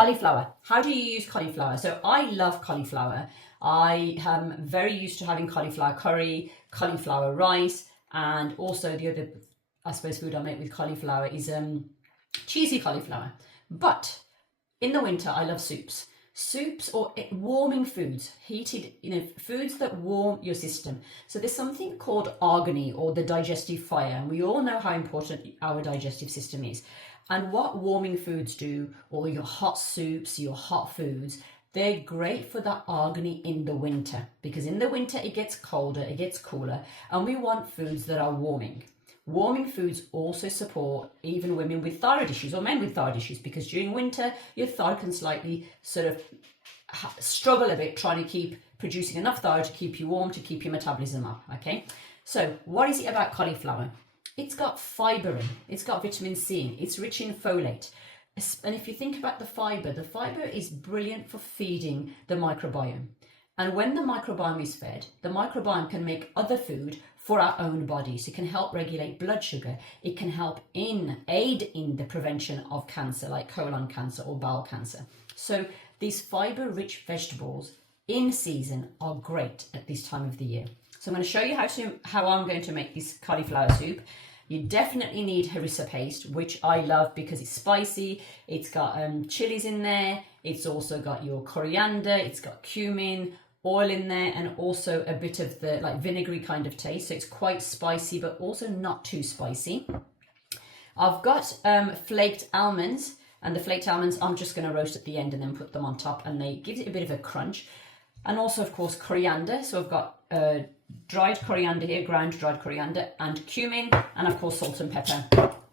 Cauliflower. How do you use cauliflower? So I love cauliflower. I am very used to having cauliflower curry, cauliflower rice, and also the other, I suppose, food I make with cauliflower is cheesy cauliflower. But in the winter, I love soups. Soups or warming foods, heated, foods that warm your system. So there's something called agony or the digestive fire, and we all know how important our digestive system is. And what warming foods do, or your hot soups, your hot foods, they're great for that agony in the winter, because in the winter it gets colder, it gets cooler, and we want foods that are warming. Warming foods also support even women with thyroid issues or men with thyroid issues, because during winter your thyroid can slightly sort of struggle a bit trying to keep producing enough thyroid to keep you warm, to keep your metabolism up. Okay, so what is it about cauliflower? It's got fibre in, it's got vitamin C in, it's rich in folate. And if you think about the fibre is brilliant for feeding the microbiome. And when the microbiome is fed, the microbiome can make other food for our own bodies. It can help regulate blood sugar. It can help aid in the prevention of cancer, like colon cancer or bowel cancer. So these fibre-rich vegetables in season are great at this time of the year. So I'm going to show you how I'm going to make this cauliflower soup. You definitely need harissa paste, which I love because it's spicy. It's got chillies in there. It's also got your coriander. It's got cumin, oil in there, and also a bit of the like vinegary kind of taste. So it's quite spicy, but also not too spicy. I've got flaked almonds, and the flaked almonds I'm just going to roast at the end and then put them on top, and they give it a bit of a crunch. And also, of course, coriander. So I've got dried coriander here, ground dried coriander, and cumin, and of course salt and pepper,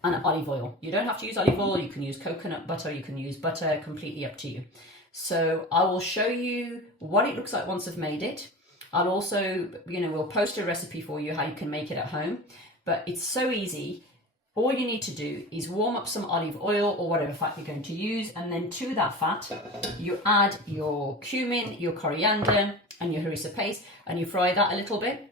and olive oil. You don't have to use olive oil, you can use coconut butter, you can use butter, completely up to you. So I will show you what it looks like once I've made it. I'll also, we'll post a recipe for you how you can make it at home, but it's so easy. All you need to do is warm up some olive oil or whatever fat you're going to use, and then to that fat you add your cumin, your coriander, and your harissa paste, and you fry that a little bit.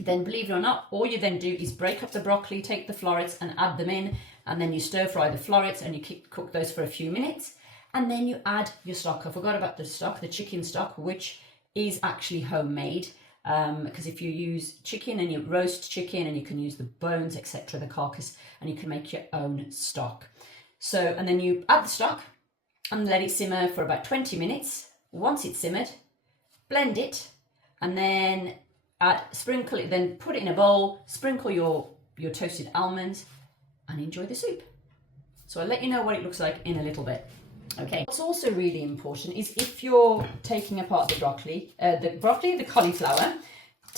Then, believe it or not, all you then do is break up the broccoli, take the florets and add them in, and then you stir fry the florets and you cook those for a few minutes, and then you add your stock. I forgot about the stock, the chicken stock, which is actually homemade. Because if you use chicken and you roast chicken, and you can use the bones, etc., the carcass, and you can make your own stock. So, and then you add the stock and let it simmer for about 20 minutes. Once it's simmered, blend it, and then sprinkle it, then put it in a bowl, sprinkle your toasted almonds, and enjoy the soup. So I'll let you know what it looks like in a little bit. Okay. What's also really important is if you're taking apart the cauliflower,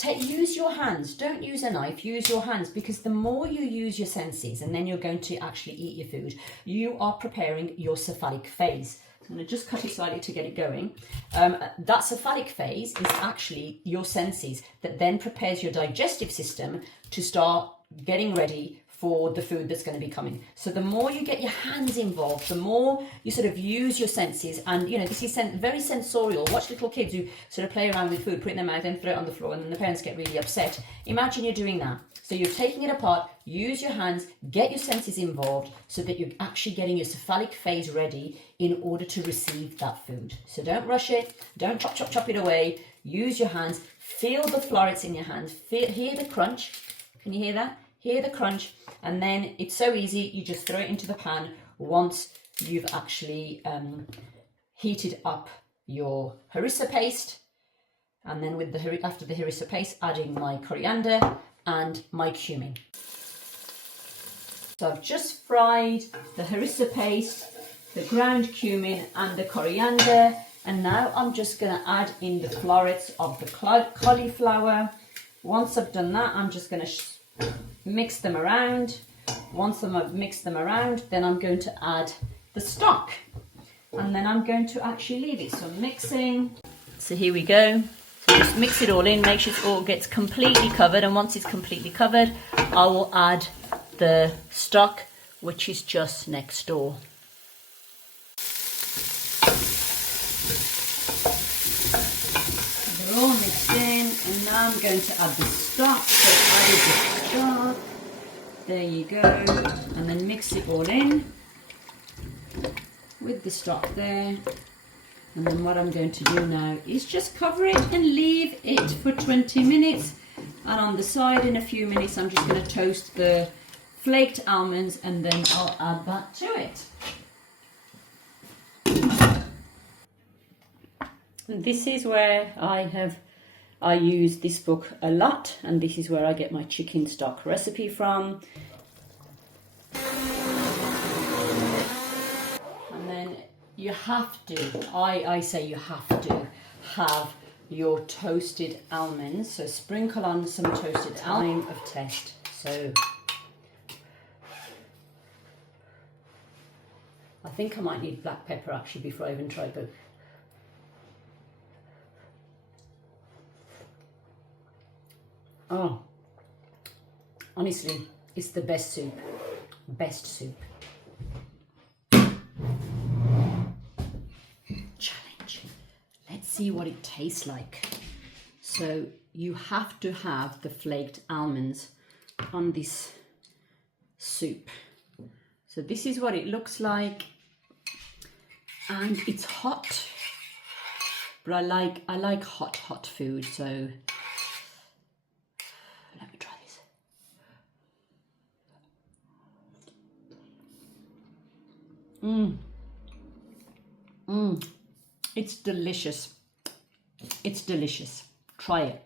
use your hands. Don't use a knife, use your hands, because the more you use your senses, and then you're going to actually eat your food, you are preparing your cephalic phase. So I'm going to just cut it slightly to get it going. That cephalic phase is actually your senses that then prepares your digestive system to start getting ready for the food that's going to be coming. So the more you get your hands involved, the more you sort of use your senses, and this is very sensorial. Watch little kids who sort of play around with food, put it in their mouth, then throw it on the floor, and then the parents get really upset. Imagine you're doing that. So you're taking it apart, use your hands, get your senses involved, so that you're actually getting your cephalic phase ready in order to receive that food. So don't rush it, don't chop it away, use your hands, feel the florets in your hands, hear the crunch. Can you hear that? Hear the crunch, and then it's so easy. You just throw it into the pan once you've actually heated up your harissa paste, and then after the harissa paste, adding my coriander and my cumin. So I've just fried the harissa paste, the ground cumin, and the coriander, and now I'm just going to add in the florets of the cauliflower. Once I've done that, I'm just going to mix them around. Once I've mixed them around, then I'm going to add the stock, and then I'm going to actually leave it. So I'm mixing. So here we go. So just mix it all in, make sure it all gets completely covered, and once it's completely covered, I will add the stock, which is just next door. So they're all mixed in, and now I'm going to add the stock. So added the stock. There you go, and then mix it all in. with the stock there. And then what I'm going to do now is just cover it and leave it for 20 minutes. And on the side, in a few minutes, I'm just going to toast the flaked almonds, and then I'll add that to it. This is where I use this book a lot, and this is where I get my chicken stock recipe from. And then you have to, I say you have to have your toasted almonds. So sprinkle on some toasted almond of test. So I think I might need black pepper actually before I even try both. Oh, honestly, it's the best soup. Best soup. Challenge. Let's see what it tastes like. So you have to have the flaked almonds on this soup. So this is what it looks like, and it's hot. But I like hot food, so let me try this. It's delicious. It's delicious. Try it.